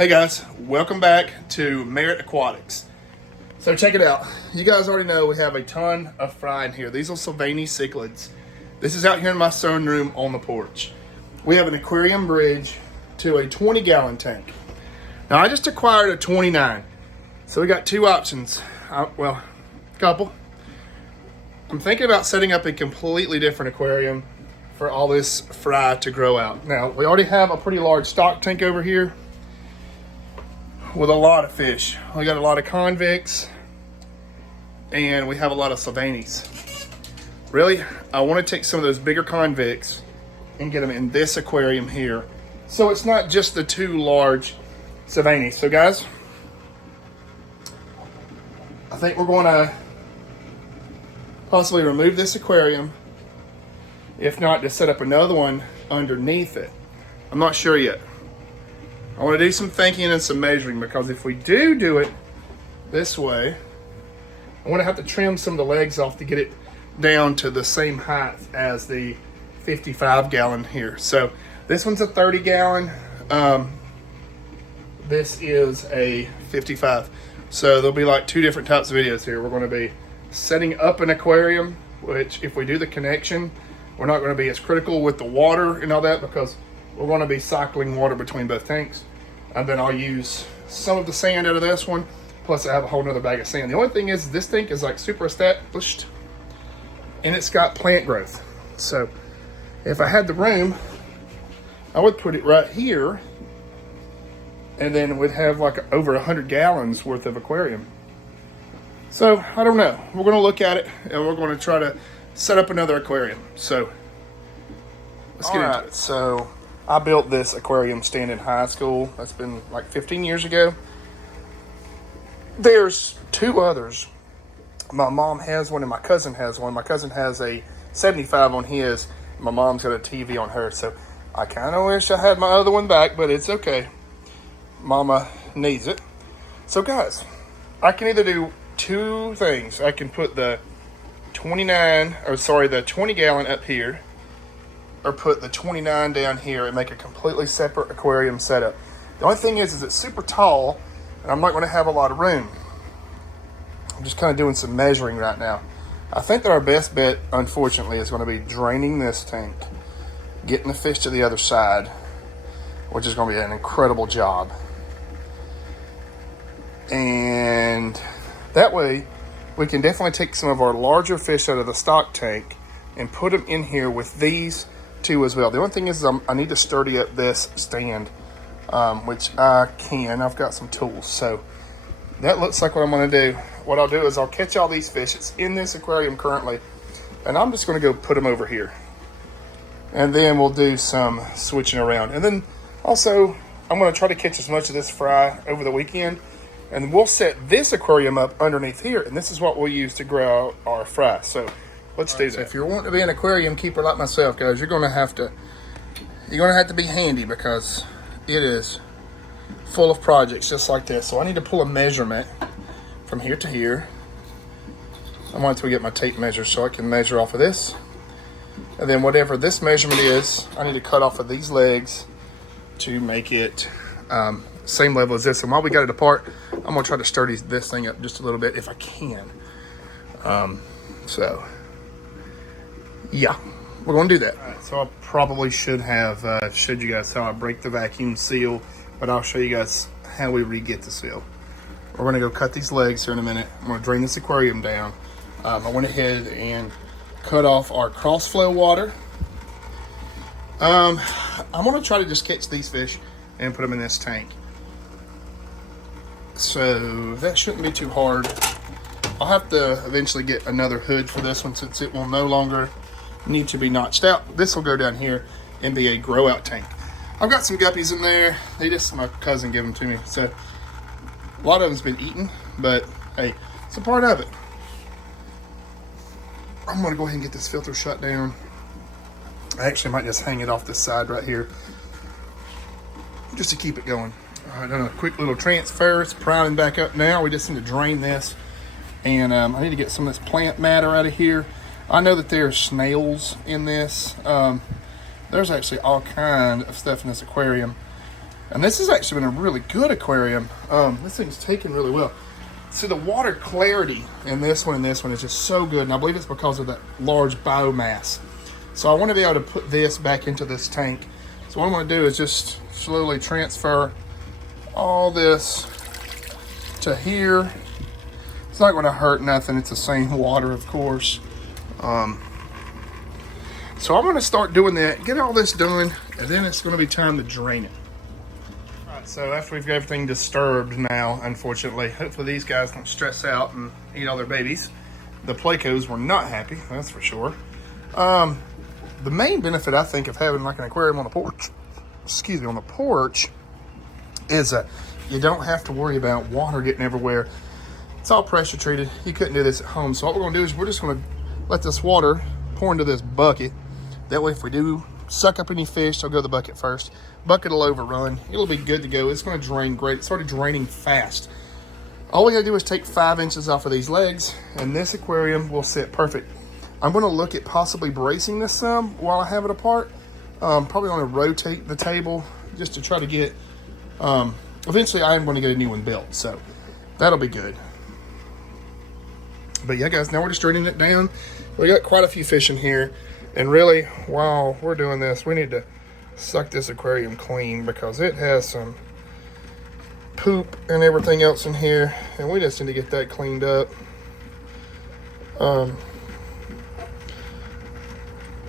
Hey guys, welcome back to Merit Aquatics. So check it out. You guys already know we have a ton of fry in here. These are Sylvania cichlids. This is out here in my sunroom on the porch. We have an aquarium bridge to a 20-gallon tank. Now I just acquired a 29. So we got two options. Well, couple. I'm thinking about setting up a completely different aquarium for all this fry to grow out. Now, we already have a pretty large stock tank over here with a lot of fish. We got a lot of convicts and we have a lot of Sylvanias. Really, I want to take some of those bigger convicts and get them in this aquarium here. So it's not just the two large Sylvanias. So guys, I think we're going to possibly remove this aquarium. If not, to set up another one underneath it. I'm not sure yet. I want to do some thinking and some measuring, because if we do it this way, I want to have to trim some of the legs off to get it down to the same height as the 55-gallon here. So this one's a 30-gallon. This is a 55. So there'll be like two different types of videos here. We're going to be setting up an aquarium, which if we do the connection, we're not going to be as critical with the water and all that, because we're going to be cycling water between both tanks. And then I'll use some of the sand out of this one, plus I have a whole nother bag of sand. The only thing is, this tank is like super established and it's got plant growth. So if I had the room, I would put it right here, and then we'd have like over 100 gallons worth of aquarium. So I don't know. We're going to look at it and we're going to try to set up another aquarium. So let's get into it. So I built this aquarium stand in high school. That's been like 15 years ago. There's two others. My mom has one and my cousin has one. My cousin has a 75 on his. My mom's got a TV on her. So I kind of wish I had my other one back, but it's okay. Mama needs it. So guys, I can either do two things. I can put the 20 gallon up here, or put the 29 down here and make a completely separate aquarium setup. The only thing is it's super tall and I'm not going to have a lot of room. I'm just kind of doing some measuring right now. I think that our best bet, unfortunately, is going to be draining this tank, getting the fish to the other side, which is going to be an incredible job. And that way we can definitely take some of our larger fish out of the stock tank and put them in here with these two as well. The only thing is I need to sturdy up this stand, which I can. I've got some tools. So that looks like what I'm going to do. What I'll do is I'll catch all these fish. It's in this aquarium currently, and I'm just going to go put them over here. And then we'll do some switching around. And then also I'm going to try to catch as much of this fry over the weekend. And we'll set this aquarium up underneath here, and this is what we'll use to grow our fry. So let's do that. So if you're wanting to be an aquarium keeper like myself, guys, you're gonna have to be handy, because it is full of projects just like this. So I need to pull a measurement from here to here. I want to get my tape measure so I can measure off of this. And then whatever this measurement is, I need to cut off of these legs to make it same level as this. And while we got it apart, I'm gonna try to sturdy this thing up just a little bit if I can. So yeah, we're gonna do that. All right, so I probably should have showed you guys how I break the vacuum seal, but I'll show you guys how we re-get the seal. We're gonna go cut these legs here in a minute. I'm gonna drain this aquarium down. I went ahead and cut off our cross flow water. I'm gonna try to just catch these fish and put them in this tank. So that shouldn't be too hard. I'll have to eventually get another hood for this one, since it will no longer need to be notched out. This will go down here and be a grow out tank. I've got some guppies in there. My cousin gave them to me. So a lot of them's been eaten, but hey, it's a part of it. I'm gonna go ahead and get this filter shut down. I actually might just hang it off this side right here, just to keep it going. All right, done a quick little transfer. It's priming back up now. We just need to drain this. And I need to get some of this plant matter out of here. I know that there's snails in this. There's actually all kind of stuff in this aquarium. And this has actually been a really good aquarium. This thing's taken really well. See, the water clarity in this one and this one is just so good. And I believe it's because of that large biomass. So I want to be able to put this back into this tank. So what I'm going to do is just slowly transfer all this to here. It's not going to hurt nothing. It's the same water, of course. So I'm going to start doing that, get all this done, and then it's going to be time to drain it. All right, so after we've got everything disturbed now, unfortunately, hopefully these guys don't stress out and eat all their babies. The Placos were not happy, that's for sure. The main benefit, I think, of having like an aquarium on the porch, on the porch, is that you don't have to worry about water getting everywhere. It's all pressure treated. You couldn't do this at home. So what we're going to do is we're just going to let this water pour into this bucket. That way, if we do suck up any fish, they'll go to the bucket first. Bucket will overrun. It'll be good to go. It's going to drain great. It's already draining fast. All we got to do is take 5 inches off of these legs, and this aquarium will sit perfect. I'm going to look at possibly bracing this some while I have it apart. Probably want to rotate the table just to try to get. Eventually, I am going to get a new one built, so that'll be good. But yeah, guys, now we're just draining it down. We got quite a few fish in here. And really, while we're doing this, we need to suck this aquarium clean because it has some poop and everything else in here. And we just need to get that cleaned up.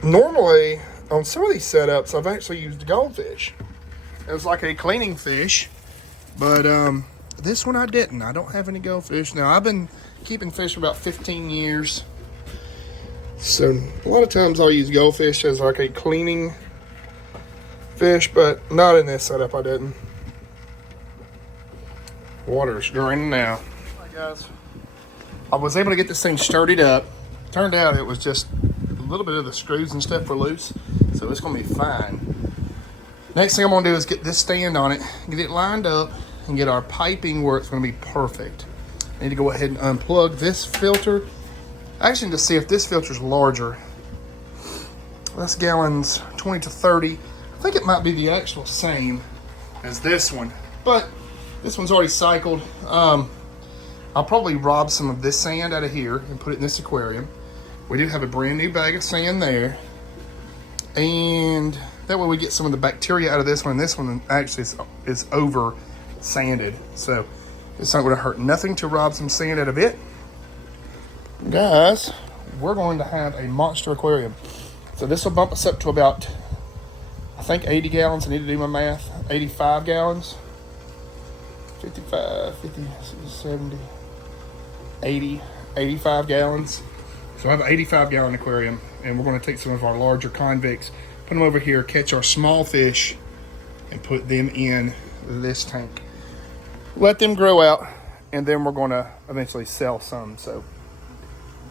Normally, on some of these setups, I've actually used goldfish as like a cleaning fish. But this one I didn't. I don't have any goldfish. Now, I've been keeping fish for about 15 years. So a lot of times I'll use goldfish as like a cleaning fish, but not in this setup, I didn't. Water's draining now. All right, guys. I was able to get this thing sturdied up. Turned out it was just a little bit of the screws and stuff were loose, so it's gonna be fine. Next thing I'm gonna do is get this stand on it, get it lined up, and get our piping where it's gonna be perfect. I need to go ahead and unplug this filter. I actually need to see if this filter is larger. This gallon's 20 to 30. I think it might be the actual same as this one, but this one's already cycled. I'll probably rob some of this sand out of here and put it in this aquarium. We do have a brand new bag of sand there. And that way we get some of the bacteria out of this one. And this one actually is over sanded. So it's not gonna hurt nothing to rob some sand out of it. Guys, we're going to have a monster aquarium. So this will bump us up to about, I think 80 gallons. I need to do my math. 85 gallons. 55, 50, 60, 70, 80, 85 gallons. So I have an 85 gallon aquarium, and we're going to take some of our larger convicts, put them over here, catch our small fish, and put them in this tank. Let them grow out, and then we're going to eventually sell some. So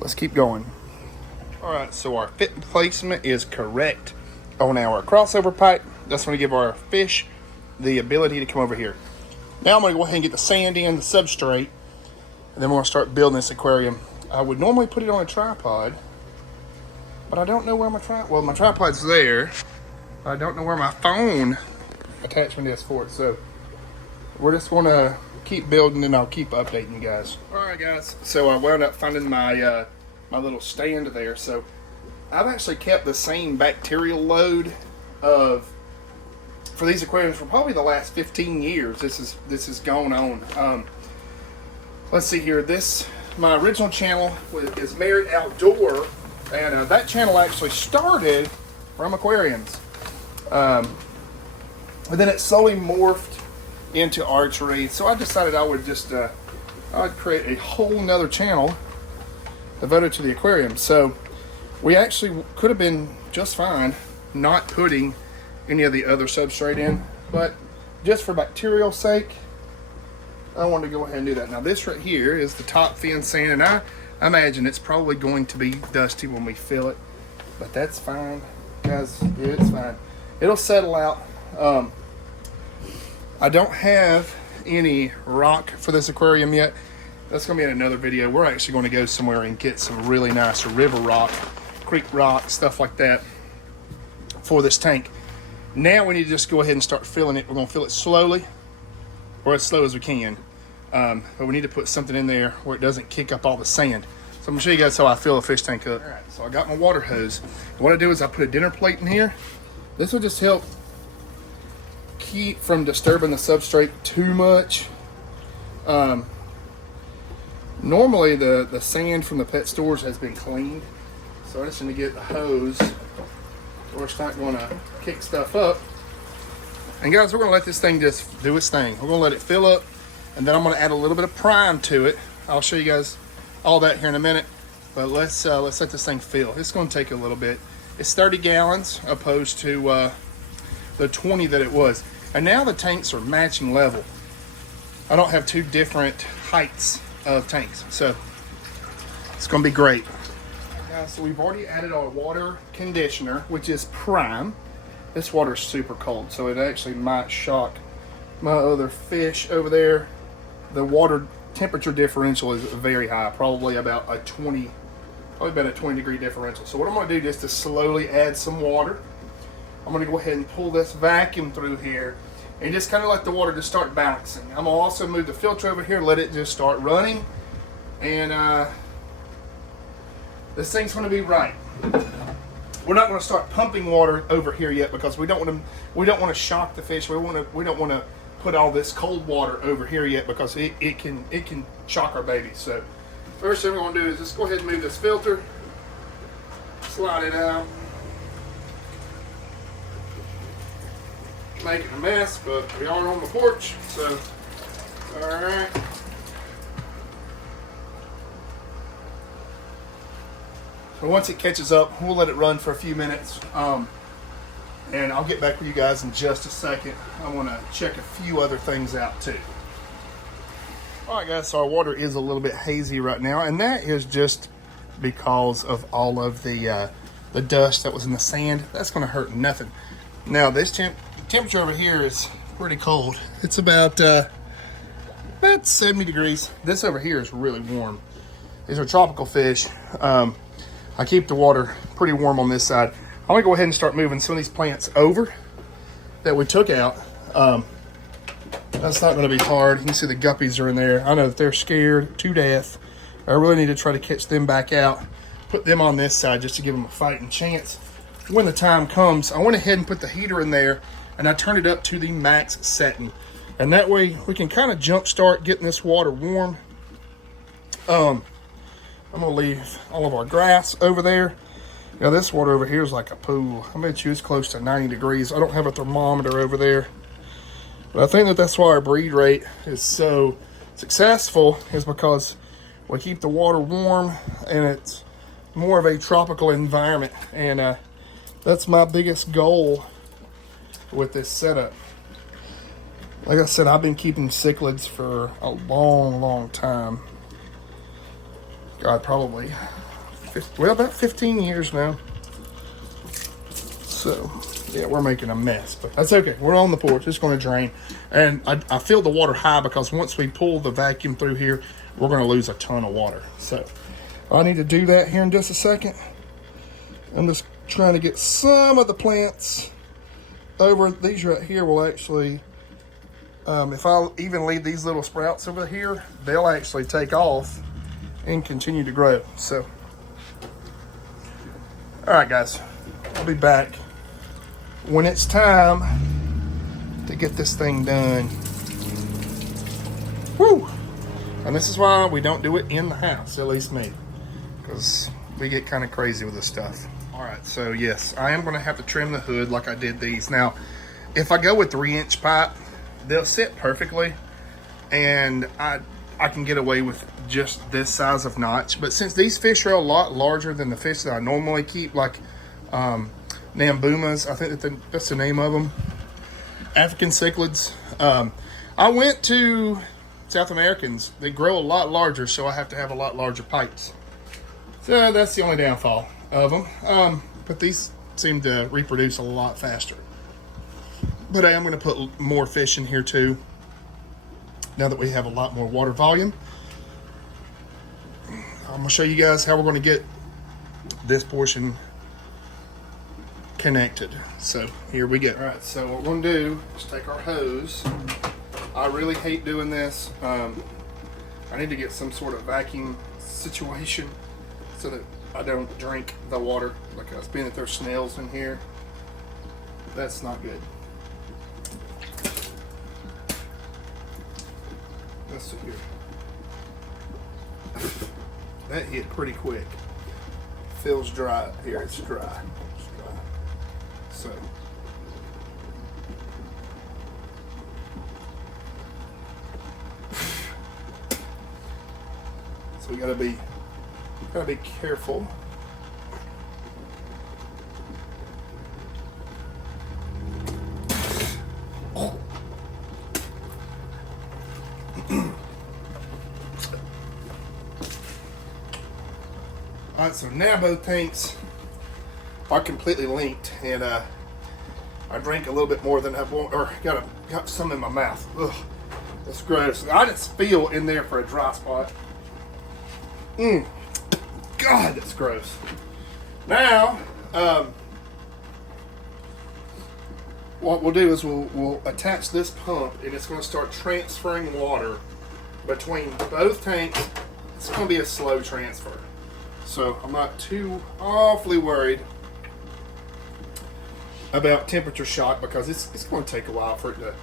let's keep going. All right, so our fit placement is correct on our crossover pipe. That's going to give our fish the ability to come over here. Now I'm going to go ahead and get the sand in, the substrate, and then we're going to start building this aquarium. I would normally put it on a tripod, but I don't know where my tripod, well, my tripod's there. I don't know where my phone attachment is for it, so we're just going to keep building and I'll keep updating you guys. All right, guys, so I wound up finding my my little stand there. So I've actually kept the same bacterial load for these aquariums for probably the last 15 years. This is going on. Let's see here. My original channel is Married Outdoor, and that channel actually started from aquariums. And then it slowly morphed into archery. So I decided I would just I'd create a whole nother channel devoted to the aquarium. So we actually could have been just fine not putting any of the other substrate in, but just for bacterial sake, I wanted to go ahead and do that. Now this right here is the top fin sand, and I imagine it's probably going to be dusty when we fill it, but that's fine, guys. It's fine. It'll settle out. I don't have any rock for this aquarium yet. That's going to be in another video. We're actually going to go somewhere and get some really nice river rock, creek rock, stuff like that for this tank. Now we need to just go ahead and start filling it. We're going to fill it slowly, or as slow as we can. But we need to put something in there where it doesn't kick up all the sand. So I'm going to show you guys how I fill a fish tank up. All right, so I got my water hose. And what I do is I put a dinner plate in here. This will just help keep from disturbing the substrate too much. Normally the sand from the pet stores has been cleaned. So I just need to get the hose where it's not going to kick stuff up. And guys, we're going to let this thing just do its thing. We're going to let it fill up, and then I'm going to add a little bit of prime to it. I'll show you guys all that here in a minute, but let's let this thing fill. It's going to take a little bit. It's 30 gallons opposed to the 20 that it was. And now the tanks are matching level. I don't have two different heights of tanks, so it's going to be great. So we've already added our water conditioner, which is prime. This water is super cold, so it actually might shock my other fish over there. The water temperature differential is very high, probably about a 20 degree differential. So what I'm going to do just to slowly add some water, I'm going to go ahead and pull this vacuum through here and just kind of let the water just start balancing. I'm going to also move the filter over here, let it just start running, and this thing's going to be right. We're not going to start pumping water over here yet because we don't want to shock the fish. We don't want to put all this cold water over here yet because it can shock our babies. So first thing we're going to do is just go ahead and move this filter, slide it out, making a mess, but we are on the porch, so all right. So once it catches up, we'll let it run for a few minutes, and I'll get back with you guys in just a second. I want to check a few other things out too. All right, guys, so our water is a little bit hazy right now, and that is just because of all of the dust that was in the sand. That's going to hurt nothing. Now, this temperature over here is pretty cold. It's about 70 degrees. This over here is really warm. These are tropical fish. I keep the water pretty warm on this side. I'm gonna go ahead and start moving some of these plants over that we took out. That's not gonna be hard. You can see the guppies are in there. I know that they're scared to death. I really need to try to catch them back out, put them on this side just to give them a fighting chance. When the time comes, I went ahead and put the heater in there and I turned it up to the max setting. And that way we can kind of jump start getting this water warm. I'm gonna leave all of our grass over there. Now this water over here is like a pool. I bet you it's close to 90 degrees. I don't have a thermometer over there, but I think that that's why our breed rate is so successful, is because we keep the water warm and it's more of a tropical environment. And that's my biggest goal with this setup. Like I said, I've been keeping cichlids for a long time. God, probably, about 15 years now. So, yeah, we're making a mess, but that's okay. We're on the porch. It's going to drain. And I feel the water high because once we pull the vacuum through here, we're going to lose a ton of water. So, I need to do that here in just a second. I'm just trying to get some of the plants over. These right here will actually, if I even leave these little sprouts over here, they'll actually take off and continue to grow. So, all right, guys, I'll be back when it's time to get this thing done. Woo! And this is why we don't do it in the house, at least me, because we get kind of crazy with this stuff. All right, so yes, I am going to have to trim the hood like I did these. Now, if I go with 3-inch pipe, they'll sit perfectly, and I can get away with just this size of notch. But since these fish are a lot larger than the fish that I normally keep, like Nambumas, I think that's the name of them, African cichlids. I went to South Americans. They grow a lot larger, so I have to have a lot larger pipes. So that's the only downfall of them. But these seem to reproduce a lot faster. But I am going to put more fish in here too, now that we have a lot more water volume. I'm going to show you guys how we're going to get this portion connected. So here we go. All right, so what we're gonna do is take our hose. I really hate doing this. I need to get some sort of vacuum situation so that I don't drink the water, because being that there's snails in here, that's not good. Let's see here. That hit pretty quick. Feels dry up here. It's dry. It's dry. So we gotta be careful. Alright, so now both tanks are completely linked, and I drank a little bit more than I want, or got some in my mouth. Ugh, that's gross. I just feel in there for a dry spot. God, that's gross. Now, what we'll do is we'll attach this pump, and it's going to start transferring water between both tanks. It's going to be a slow transfer, so I'm not too awfully worried about temperature shock, because it's going to take a while for it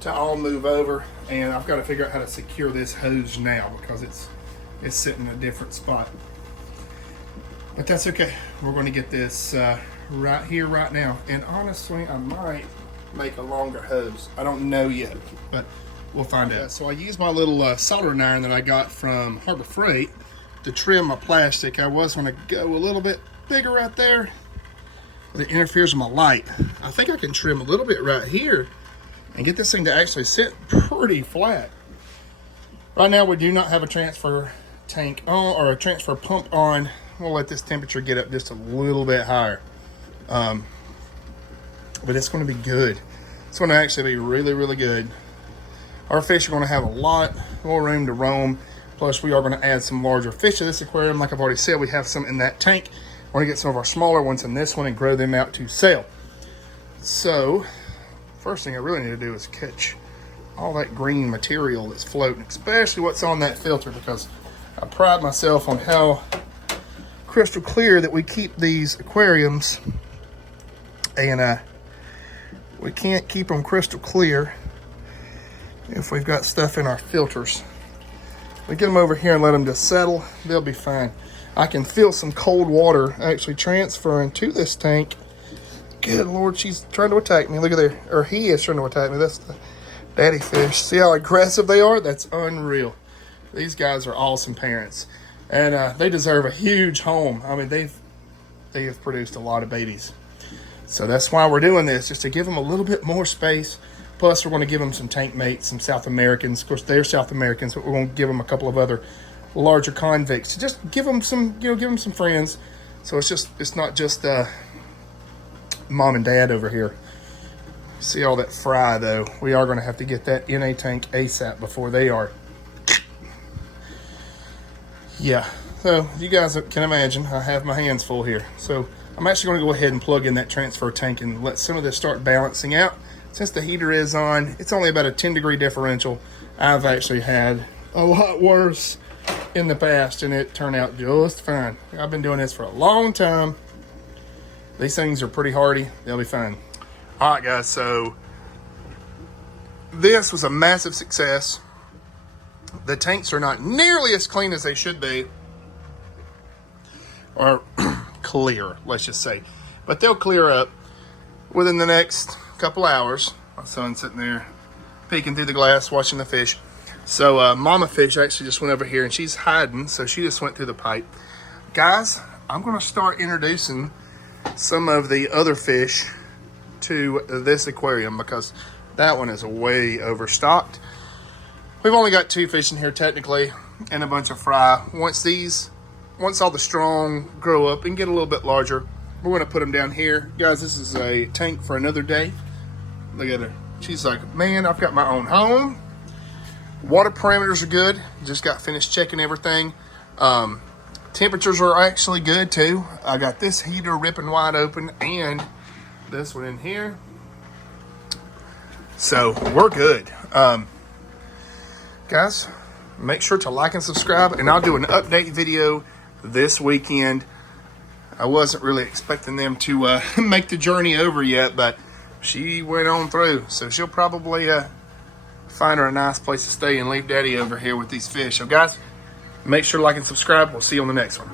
to all move over, and I've got to figure out how to secure this hose now, because it's sitting in a different spot. But that's okay. We're going to get this right here, right now. And honestly, I might make a longer hose. I don't know yet, but we'll find out. So I used my little soldering iron that I got from Harbor Freight to trim my plastic. I was going to go a little bit bigger right there, but it interferes with my light. I think I can trim a little bit right here and get this thing to actually sit pretty flat. Right now, we do not have a transfer tank on, or a transfer pump on. We'll let this temperature get up just a little bit higher. But it's going to be good. It's going to actually be really, really good. Our fish are going to have a lot more room to roam. Plus, we are going to add some larger fish to this aquarium. Like I've already said, we have some in that tank. We're going to get some of our smaller ones in this one and grow them out to sale. So, first thing I really need to do is catch all that green material that's floating, especially what's on that filter, because I pride myself on how crystal clear that we keep these aquariums, and we can't keep them crystal clear if we've got stuff in our filters. We get them over here and let them just settle, they'll be fine. I can feel some cold water actually transferring to this tank. Good Lord, she's trying to attack me. Look at there, or he is trying to attack me. That's the daddy fish. See how aggressive they are? That's unreal. These guys are awesome parents, and they deserve a huge home. I mean, they have produced a lot of babies. So that's why we're doing this, just to give them a little bit more space. Plus, we're going to give them some tank mates, some South Americans. Of course, they're South Americans, but we're going to give them a couple of other larger convicts. Just give them some, give them some friends. So it's not just mom and dad over here. See all that fry, though. We are going to have to get that in a tank ASAP before they are. Yeah, so you guys can imagine, I have my hands full here. So I'm actually going to go ahead and plug in that transfer tank and let some of this start balancing out. Since the heater is on, it's only about a 10-degree differential. I've actually had a lot worse in the past, and it turned out just fine. I've been doing this for a long time. These things are pretty hardy. They'll be fine. All right, guys, so this was a massive success. The tanks are not nearly as clean as they should be, or clear, let's just say, but they'll clear up within the next couple hours. My son's sitting there peeking through the glass watching the fish. So mama fish actually just went over here, and she's hiding, so she just went through the pipe. Guys, I'm going to start introducing some of the other fish to this aquarium, because that one is way overstocked. We've only got 2 fish in here technically, and a bunch of fry. Once all the strong grow up and get a little bit larger, we're going to put them down here. Guys, this is a tank for another day. Look at her. She's like, man, I've got my own home. Water parameters are good. Just got finished checking everything. Temperatures are actually good too. I got this heater ripping wide open, and this one in here. So we're good. Guys, make sure to like and subscribe, and I'll do an update video this weekend. I wasn't really expecting them to make the journey over yet, but she went on through, so she'll probably find her a nice place to stay and leave Daddy over here with these fish. So guys, make sure to like and subscribe. We'll see you on the next one.